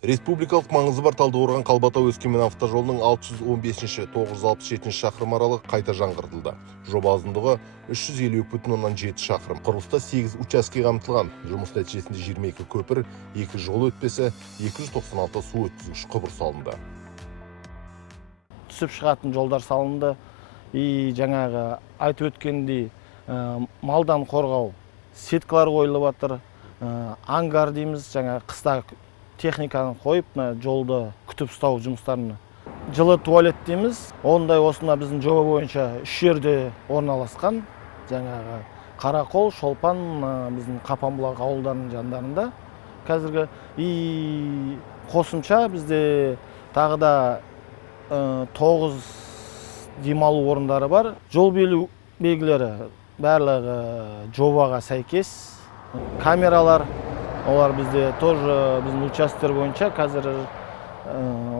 Республикалық маңызы бар Талдықорған Қалбатау Өскемен автожолының 615-967 шақырым аралық қайта жаңғыртылды. Жоба ұзындығы 352,7 шақырым. Құрылыста 8 учаске қамтылған. Жұмыс нәтижесінде 22 көпір, 2 жол өтпесі, 296 су өткізгіш құбыр салынды. Түсіп шығатын жолдар салынды. Жаңағы айтып өткендей малдан қорғау сеткалар қойылып жатыр. Ангар дейміз, жаңа қыста техниканы қойып, жолды күтіп ұстау жұмыстарына. Жылы туалет дейміз. Ондай осында біздің жоба бойынша 3 жерде орналасқан. Жаңағы Қарақол, Шолпан, біздің Қапанбұлақ ауылдарының жандарында. Қазіргі қосымша бізде тағы да 9 демалу орындары бар. Жол белгілері барлығы жобаға сәйкес. Камералар, олар бізде тоже біздің участктер бойынша қазір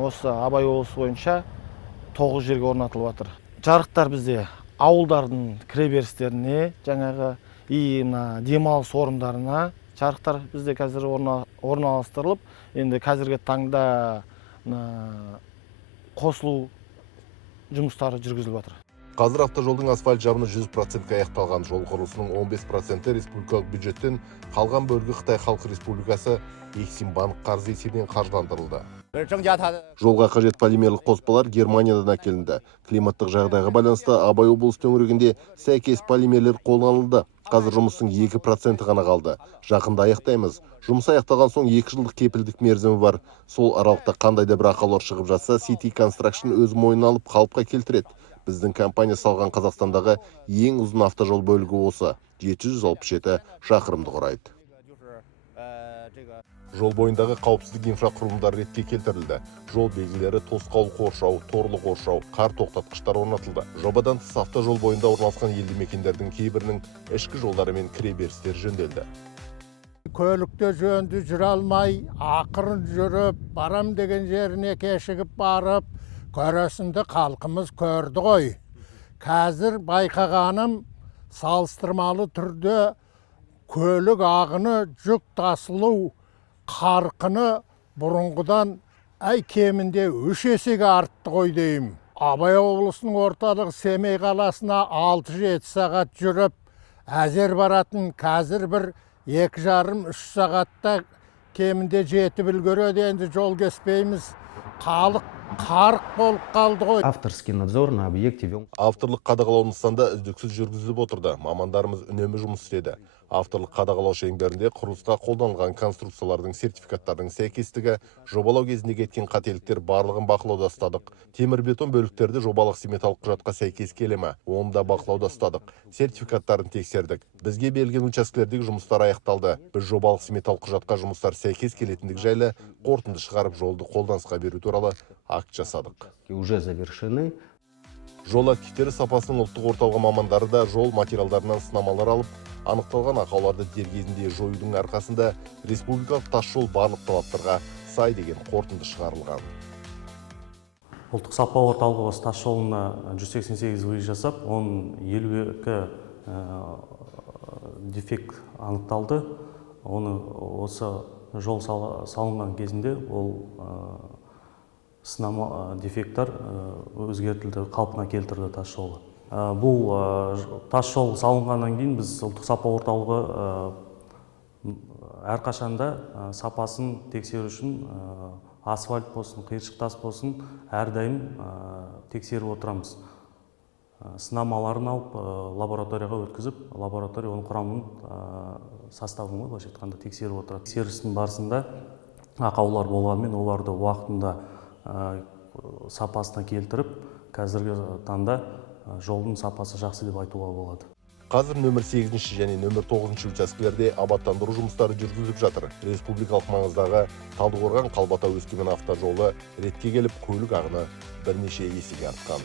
осы Абай облысы бойынша 9 жерге орнатылып жатыр. Жарықтар бізде ауылдардың кіреберістеріне, жаңағы демалыс орындарына жарықтар бізде қазір орналастырылып, енді қазіргі таңда қосылу жұмыстары жүргізіліп жатыр. Қазір автожолдың асфальт жабыны 100% аяқталған. Жол құрылысының 15% республикалық бюджеттен, қалған бөлігі Қытай Халық Республикасы Эксимбанк қарызы есебінен қаржыландырылды. Жолға қажет полимерлік қоспалар Германиядан әкелінді. Климаттық жағдайға байланысты Абай облысы төңірегінде сәйкес полимерлер қолданылды. Қазір жұмыстың 2% ғана қалды. Жақында аяқтаймыз. Жұмыс аяқталған соң 2 жылдық кепілдік мерзімі бар. Сол аралықта қандай да бір ақаулар шығып жатса, City Construction өз мойнына алып қалыпқа келтіреді. Біздің компания салған Қазақстандағы ең ұзын автожол бөлігі осы, 767 шақырымды құрайды. Жол бойындағы қауіпсіздік инфрақұрылымдары ретке келтірілді. Жол белгілері, тосқауыл қоршау, торлы қоршау, қар тоқтатқыштар орнатылды. Жобадан тыс автожол бойында орналасқан елді мекендердің кейбірінің ішкі жолдары мен кіреберістер жөнделді. Көлікте жөнді жүре алмай, ақырын жүріп, барам деген жеріне кешігіп барып, көресінді халқымыз көрді ғой. Қазір байқағаным салыстырмалы түрде көлік ағыны, жүк тасылу қарқыны бұрынғыдан кемінде 3 есеге артты ғой деймін. Абай облысының орталығы Семей қаласына 6-7 сағат жүріп, әзер баратын, қазір бір 2,5-3 сағатта кемінде жетіп үлгереді. Енді жол кеспейміз. Халық қарық болып қалды ғой. Авторский надзор на объекте вел. Авторлық қадағалау нысанда үздіксіз жүргізіліп отырды. Мамандарымыз үнемі жұмыс істеді. Авторлық қадағалау шеңберінде құрылысқа қолданылған конструкциялардың сертификаттардың сәйкестігі, жобалау кезінде кеткен қателіктер барлығын бақылауда ұстадық. Темір-бетон бөліктерді жобалық сметалық құжатқа сәйкес келе ме? Оны да бақылауда ұстадық. Сертификаттарын тексердік. Бізге берілген учаскелердегі жұмыстар аяқталды. Біз жобалық сметалық құжатқа жұмыстар сәйкес келетіндік жайлы қорытынды шығарып жолды қолданысқа беру туралы акт жасадық. Уже завершены. Жол активтері сапасының ұлттық орталығы мамандары да жол материалдарынан сынамалар алып, анықталған ақауларды дер кезінде жоюдың арқасында республикалық тасжол барлық талаптарға сай деген қорытынды шығарылған. Ұлттық сапа орталығы осы тасжолына 188 выезд жасап, оның 52 дефект анықталды. Оны осы жол салынған кезінде ол сынама дефекттар өзгертілді, қалпына келтірді тасжолы. Бұл тасжол салынғаннан кейін біз ұлттық сапа орталығы әрқашанда сапасын тексеру үшін асфальт болсын, қиыршық тас болсын, әрдайым тексеріп отырамыз. Сынамаларын алып лабораторияға өткізіп, лаборатория оның құрамының составын былайша айтқанда тексеріп отырады. Тексерістің барысында ақаулар болғанымен оларды уақытында сапасына келтіріп, қазіргі таңда жолдың сапасы жақсы деп айтуға болады. Қазір нөмір 8 және нөмір 9 учаскелерде абаттандыру жұмыстары жүргізіліп жатыр. Республикалық маңыздағы Талдықорған Қалбатау Өскемен автожолы ретке келіп, көлік ағыны бірнеше есеге артқан.